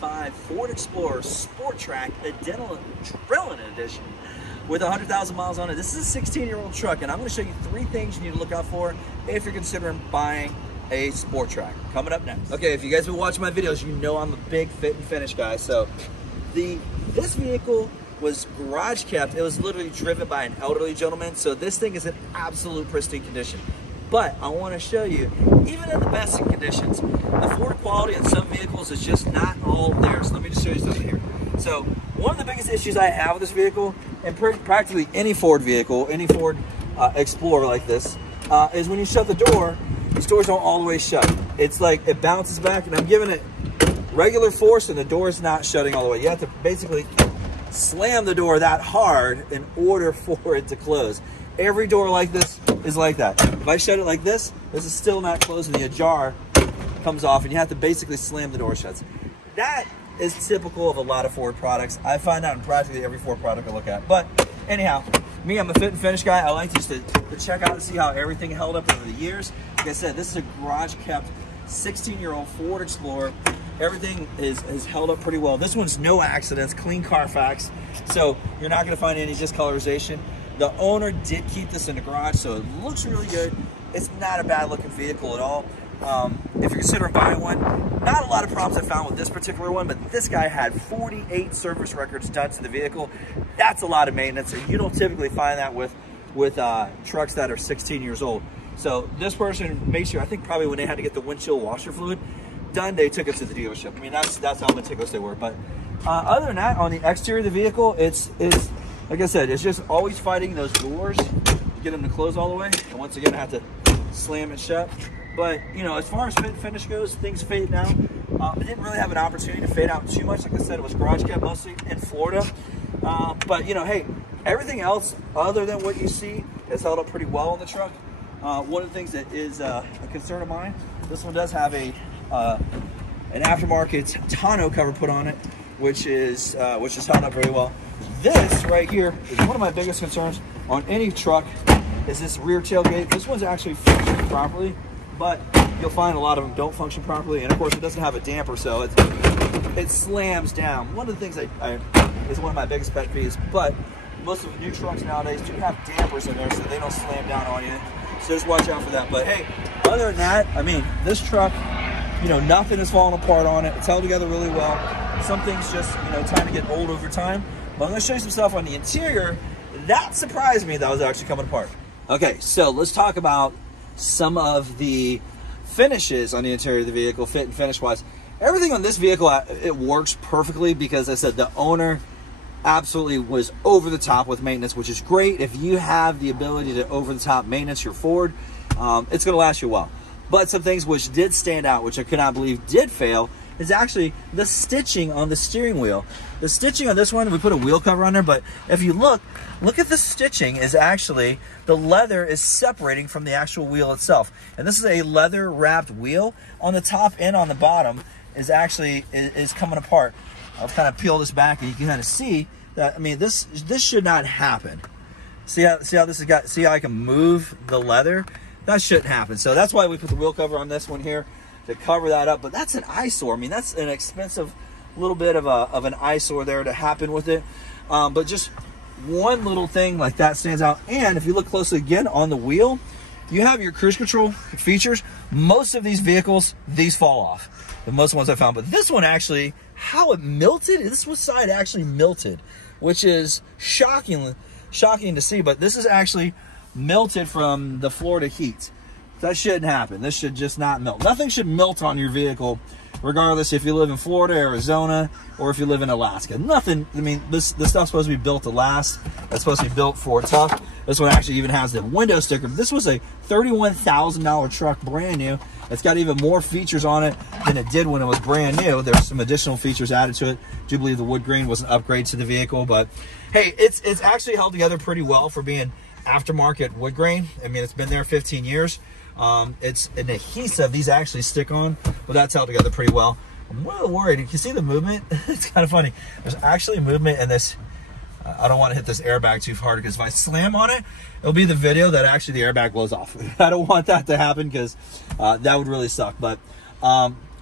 2005 Ford Explorer Sport Trac Adrenaline Edition with 100,000 miles on it. This is a 16-year-old truck, and I'm going to show you 3 things you need to look out for if you're considering buying a Sport Trac. Coming up next. Okay, if you guys have been watching my videos, you know I'm a big fit and finish guy. So this vehicle was garage kept. It was literally driven by an elderly gentleman, so this thing is in absolute pristine condition. But I want to show you, even in the best of conditions, the Ford quality in some vehicles is just not all there. So let me just show you something here. So one of the biggest issues I have with this vehicle, and practically any Ford vehicle, any Ford Explorer like this, is when you shut the door, these doors don't all the way shut. It's like it bounces back, and I'm giving it regular force, and the door is not shutting all the way. You have to basically slam the door that hard in order for it to close. Every door like this is like that. If I shut it like this is still not closing. The ajar comes off, and you have to basically slam the door shut. That is typical of a lot of Ford products. I find out in practically every Ford product I look at. But anyhow, me, I'm a fit and finish guy. I like just to check out and see how everything held up over the years. Like I said, this is a garage kept 16-year-old Ford Explorer. Everything is held up pretty well. This one's no accidents, clean Carfax, so you're not going to find any discolorization. The owner did keep this in the garage, so it looks really good. It's not a bad looking vehicle at all. If you're considering buying one, not a lot of problems I found with this particular one, but this guy had 48 service records done to the vehicle. That's a lot of maintenance, and you don't typically find that with trucks that are 16 years old. So this person made sure, I think probably when they had to get the windshield washer fluid done, they took it to the dealership. I mean, that's how meticulous they were. But other than that, on the exterior of the vehicle, it's like I said, it's just always fighting those doors to get them to close all the way. And once again, I have to slam it shut. But, you know, as far as fit and finish goes, things fade now. It didn't really have an opportunity to fade out too much. Like I said, it was garage kept mostly in Florida. But, you know, hey, everything else other than what you see has held up pretty well on the truck. One of the things that is a concern of mine, this one does have an aftermarket tonneau cover put on it, which is held up very well. This right here is one of my biggest concerns on any truck, is this rear tailgate. This one's actually functioning properly, but you'll find a lot of them don't function properly, and of course it doesn't have a damper, so it slams down. One of the things is one of my biggest pet peeves, but most of the new trucks nowadays do have dampers in there so they don't slam down on you. So just watch out for that. But hey, other than that, I mean, this truck, you know, nothing is falling apart on it. It's held together really well. Some things just, you know, tend to get old over time. But I'm going to show you some stuff on the interior that surprised me that was actually coming apart. Okay, so let's talk about some of the finishes on the interior of the vehicle, fit and finish wise. Everything on this vehicle, it works perfectly because I said the owner absolutely was over the top with maintenance, which is great. If you have the ability to over the top maintenance your Ford, it's going to last you well. But some things which did stand out, which I could not believe did fail, is actually the stitching on the steering wheel. The stitching on this one, we put a wheel cover on there, but if you look at the stitching, is actually the leather is separating from the actual wheel itself. And this is a leather wrapped wheel. On the top and on the bottom is actually is coming apart. I'll kind of peel this back and you can kind of see that, I mean, this should not happen. See how this has got, see how I can move the leather? That shouldn't happen. So that's why we put the wheel cover on this one here to cover that up. But that's an eyesore. I mean, that's an expensive little bit of an eyesore there to happen with it. But just one little thing like that stands out. And if you look closely again on the wheel, you have your cruise control features. Most of these vehicles, these fall off. The most ones I found. But this one actually, how it melted, this side actually melted, which is shocking to see. But this is actually melted from the Florida heat. That shouldn't happen. This should just not melt. Nothing should melt on your vehicle, regardless if you live in Florida, Arizona, or if you live in Alaska. Nothing, I mean, this stuff's supposed to be built to last. It's supposed to be built for tough. This one actually even has the window sticker. This was a $31,000 truck, brand new. It's got even more features on it than it did when it was brand new. There's some additional features added to it. I do believe the wood grain was an upgrade to the vehicle, but hey, it's actually held together pretty well for being aftermarket wood grain. I mean, it's been there 15 years. It's an adhesive. These actually stick on, but that's held together pretty well. I'm a little worried. You can see the movement. It's kind of funny. There's actually movement in this. I don't want to hit this airbag too hard because if I slam on it, it'll be the video that actually the airbag blows off. I don't want that to happen because that would really suck. But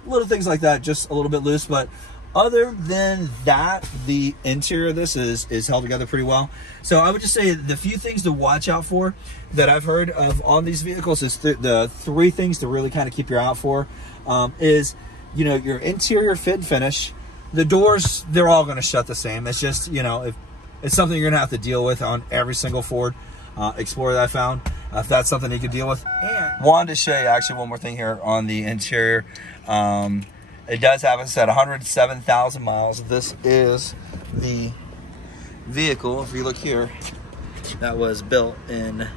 little things like that, just a little bit loose. But Other than that, the interior of this is held together pretty well. So I would just say the few things to watch out for that I've heard of on these vehicles is the three things to really kind of keep your eye out for is, you know, your interior fit and finish. The doors, they're all going to shut the same. It's just, you know, if it's something you're going to have to deal with on every single Ford Explorer that I found. If that's something you could deal with. And wanted to show you actually one more thing here on the interior. It does have, as I said, 107,000 miles. This is the vehicle, if you look here, that was built in,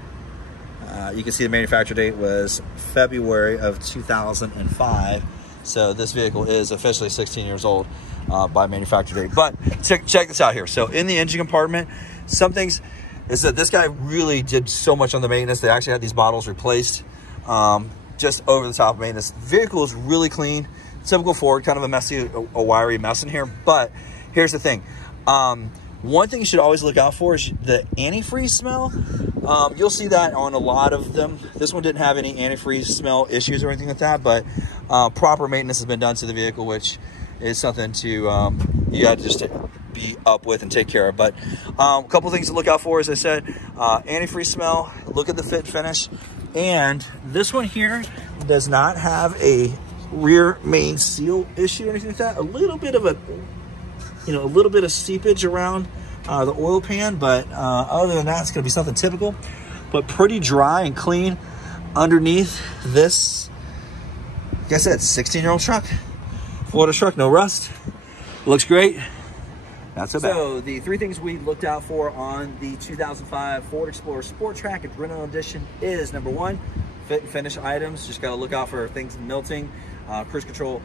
you can see the manufacture date was February of 2005. So this vehicle is officially 16 years old by manufacture date. But check this out here. So in the engine compartment, some things is that this guy really did so much on the maintenance. They actually had these bottles replaced just over the top of maintenance. The vehicle is really clean. Typical Ford, kind of a messy, a wiry mess in here. But here's the thing. One thing you should always look out for is the antifreeze smell. You'll see that on a lot of them. This one didn't have any antifreeze smell issues or anything like that, but proper maintenance has been done to the vehicle, which is something to you got to just be up with and take care of. But a couple things to look out for, as I said, antifreeze smell, look at the fit finish. And this one here does not have a rear main seal issue or anything like that. A little bit of a, you know, a little bit of seepage around the oil pan, but other than that, it's going to be something typical, but pretty dry and clean underneath this. Like I said, 16-year-old truck, Florida truck, no rust, looks great. Not so bad. So the three things we looked out for on the 2005 Ford Explorer Sport Trac Adrenaline Edition is, number one, fit and finish items. Just got to look out for things melting, cruise control,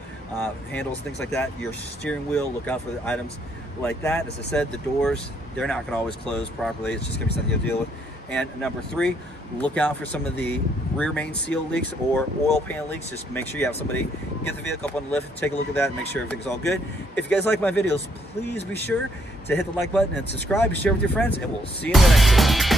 handles, things like that. Your steering wheel, look out for the items like that. As I said, the doors, they're not going to always close properly. It's just going to be something you'll deal with. And number three, look out for some of the rear main seal leaks or oil pan leaks. Just make sure you have somebody get the vehicle up on the lift, take a look at that, and make sure everything's all good. If you guys like my videos, please be sure to hit the like button and subscribe and share with your friends, and we'll see you in the next one.